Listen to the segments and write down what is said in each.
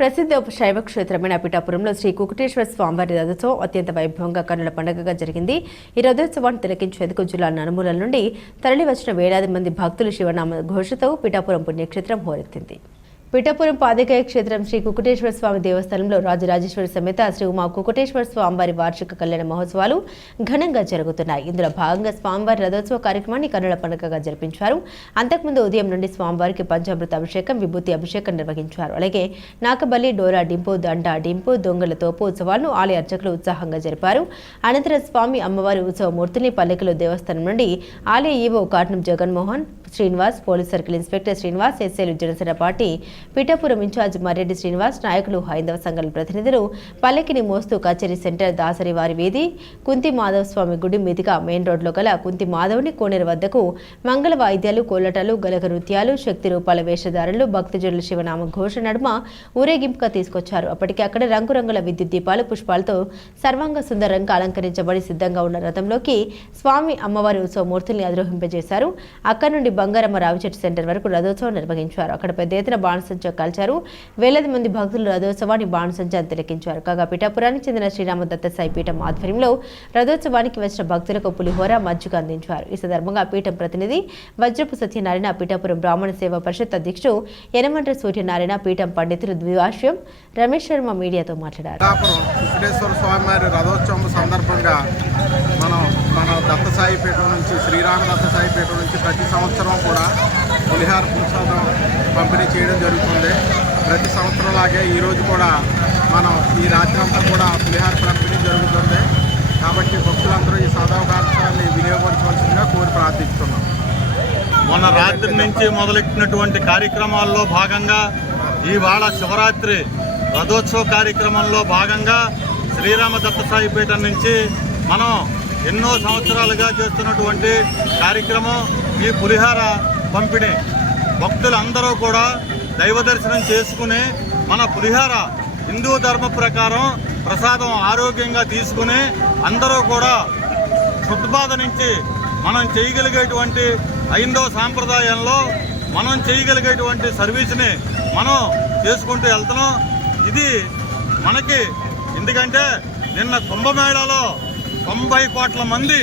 ప్రసిద్ధ శైవ క్షేత్రమైన పిఠాపురంలో శ్రీ కుకుటేశ్వర స్వామివారి రథోత్సవం అత్యంత వైభవంగా కన్నుల పండుగగా జరిగింది. ఈ రథోత్సవాన్ని తిలకించేందుకు జిల్లా నలుమూలల నుండి తరలివచ్చిన వేలాది మంది భక్తులు శివనామ ఘోషతో పిఠాపురం పుణ్యక్షేత్రం హోరెత్తింది. పిఠాపురం పాదకాయ క్షేత్రం శ్రీ కుకుటేశ్వర స్వామి దేవస్థానంలో రాజరాజేశ్వరి సమేత శ్రీ ఉమా కుకుటేశ్వర స్వామివారి వార్షిక కళ్యాణ మహోత్సవాలు ఘనంగా జరుగుతున్నాయి. ఇందులో భాగంగా స్వామివారి రథోత్సవ కార్యక్రమాన్ని కన్నుల పండుగగా జరిపించారు. అంతకుముందు ఉదయం నుండి స్వామివారికి పంచామృత అభిషేకం విభూతి అభిషేకం నిర్వహించారు. అలాగే నాకబల్లి డోరా డింపు దండ డింపు దొంగల తోపు ఉత్సవాలను ఆలయ అర్చకులు ఉత్సాహంగా జరిపారు. అనంతరం స్వామి అమ్మవారి ఉత్సవ మూర్తిని పల్లెకలు దేవస్థానం నుండి ఆలయ EO Katnam Jaganmohan Srinivas police circle inspector Srinivas ఎస్ఏలు Janasena party Pithapuram incharge Marreddy Srinivas నాయకులు హైందవ సంఘాల ప్రతినిధులు పల్లెకిని మోస్తూ కచేరీ సెంటర్ దాసరి వారి వీధి కుంతి మాధవ స్వామి గుడి మీదుగా మెయిన్ రోడ్లో గల కుంతి మాధవుని కోనేరు వద్దకు మంగళ వాయిద్యాలు కోలటాలు గలగ నృత్యాలు శక్తి రూపాల వేషధారులు భక్తజనుల శివనామ ఘోష నడుమ ఊరేగింపుగా తీసుకొచ్చారు. అప్పటికే అక్కడ రంగురంగుల విద్యుత్ దీపాలు పుష్పాలతో సర్వాంగ సుందరంగా అలంకరించబడి సిద్ధంగా ఉన్న రథంలోకి స్వామి అమ్మవారి ఉత్సవ మూర్తుల్ని అధిరోహింపజేశారు. అక్కడి నుండి బంగారమ్మ రావిచెట్టు సెంటర్ వరకు రథోత్సవం నిర్వహించారు. అక్కడ పెద్ద ఎత్తున బాణసంచా కాల్చారు. వేలాది మంది భక్తులు రథోత్సవాన్ని బాణసంచాన్ని తిలకించారు. కాగా పిఠాపురానికి చెందిన శ్రీరామ దత్త పీఠం ఆధ్వర్యంలో రథోత్సవానికి వచ్చిన భక్తులకు పులిహోర మజ్జిగ అందించారు. ఈ సందర్భంగా పీఠం ప్రతినిధి వజ్రపు సత్యనారాయణ పీఠాపురం బ్రాహ్మణ సేవా పరిషత్ అధ్యక్షుడు యనమండ్ర సూర్యనారాయణ పీఠం పండితులు ద్విభాష్యం రమేష్ శర్మ మీడియాతో మాట్లాడారు. రథోత్సవం సందర్భంగా దత్తసాయిపేట నుంచి శ్రీరామ దత్తసాయిపేట నుంచి ప్రతి సంవత్సరం కూడా పులిహార ప్రసాదం పంపిణీ చేయడం జరుగుతుంది. ప్రతి సంవత్సరం లాగే ఈరోజు కూడా మనం ఈ రాత్రి అంతా కూడా పులిహార పంపిణీ జరుగుతుంది. కాబట్టి భక్తులందరూ ఈ సదావకాశాన్ని వినియోగించవలసిందిగా కోరి ప్రార్థిస్తున్నాం. మొన్న రాత్రి నుంచి మొదలెట్టినటువంటి కార్యక్రమాల్లో భాగంగా ఇవాళ శివరాత్రి రథోత్సవ కార్యక్రమంలో భాగంగా శ్రీరామ దత్తసాయిపేట నుంచి మనం ఎన్నో సంవత్సరాలుగా చేస్తున్నటువంటి కార్యక్రమం ఈ పులిహార పంపిణీ. భక్తులందరూ కూడా దైవ దర్శనం చేసుకుని మన పులిహార హిందూ ధర్మ ప్రకారం ప్రసాదం ఆరోగ్యంగా తీసుకుని అందరూ కూడా శుద్ధబాధ నుంచి మనం చేయగలిగేటువంటి ఐందవ సాంప్రదాయంలో మనం చేయగలిగేటువంటి సర్వీస్ని మనం చేసుకుంటూ వెళ్తున్నాం. ఇది మనకి ఎందుకంటే నిన్న కుంభమేళాలో తొంభై కోట్ల మంది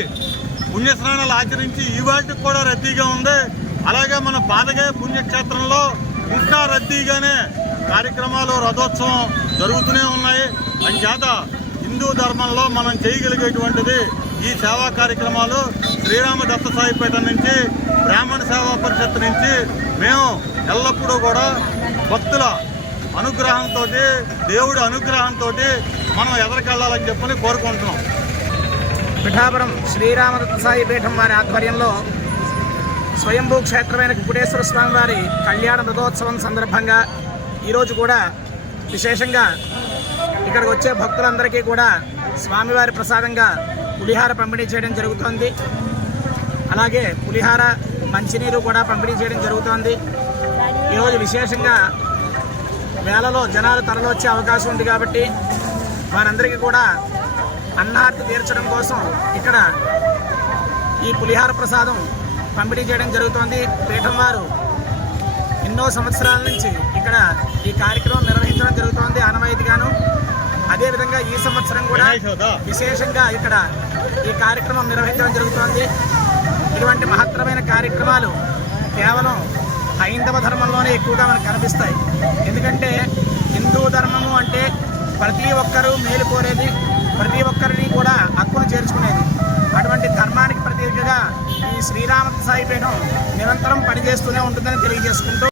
పుణ్యస్నానాలు ఆచరించి ఇవాటికి కూడా రద్దీగా ఉంది. అలాగే మన పాదగే పుణ్యక్షేత్రంలో ఇంకా రద్దీగానే కార్యక్రమాలు రథోత్సవం జరుగుతూనే ఉన్నాయి. అంచేత హిందూ ధర్మంలో మనం చేయగలిగేటువంటిది ఈ సేవా కార్యక్రమాలు. శ్రీరామ దత్తసాయిపేట నుంచి బ్రాహ్మణ సేవా పరిషత్ నుంచి మేము ఎల్లప్పుడూ కూడా భక్తుల అనుగ్రహంతో దేవుడి అనుగ్రహంతో మనం ఎదరికెళ్ళాలని చెప్పని కోరుకుంటున్నాం. పిఠాపురం శ్రీరామదత్త సాయి పీఠం వారి ఆధ్వర్యంలో స్వయంభూ క్షేత్రమైన కుటేశ్వర స్వామి వారి కళ్యాణ రథోత్సవం సందర్భంగా ఈరోజు కూడా విశేషంగా ఇక్కడికి వచ్చే భక్తులందరికీ కూడా స్వామివారి ప్రసాదంగా పులిహార పంపిణీ చేయడం జరుగుతోంది. అలాగే పులిహార మంచినీరు కూడా పంపిణీ చేయడం జరుగుతోంది. ఈరోజు విశేషంగా వేలలో జనాలు తరలొచ్చే అవకాశం ఉంది కాబట్టి వారందరికీ కూడా అన్నార్తి తీర్చడం కోసం ఇక్కడ ఈ పులిహార ప్రసాదం పంపిణీ చేయడం జరుగుతోంది. పీఠం వారు ఎన్నో సంవత్సరాల నుంచి ఇక్కడ ఈ కార్యక్రమం నిర్వహించడం జరుగుతోంది ఆనవాయితీగాను. అదేవిధంగా ఈ సంవత్సరం కూడా విశేషంగా ఇక్కడ ఈ కార్యక్రమం నిర్వహించడం జరుగుతోంది. ఇటువంటి మహత్తరమైన కార్యక్రమాలు కేవలం హైందవ ధర్మంలోనే ఎక్కువగా మనకు కనిపిస్తాయి. ఎందుకంటే హిందూ ధర్మము అంటే ప్రతి ఒక్కరూ మేలు కోరేది ప్రతి ఒక్కరిని కూడా హక్కును చేర్చుకునేది. అటువంటి ధర్మానికి ప్రతీకగా ఈ శ్రీరామ సాయి పీఠం నిరంతరం పనిచేస్తూనే ఉంటుందని తెలియజేసుకుంటూ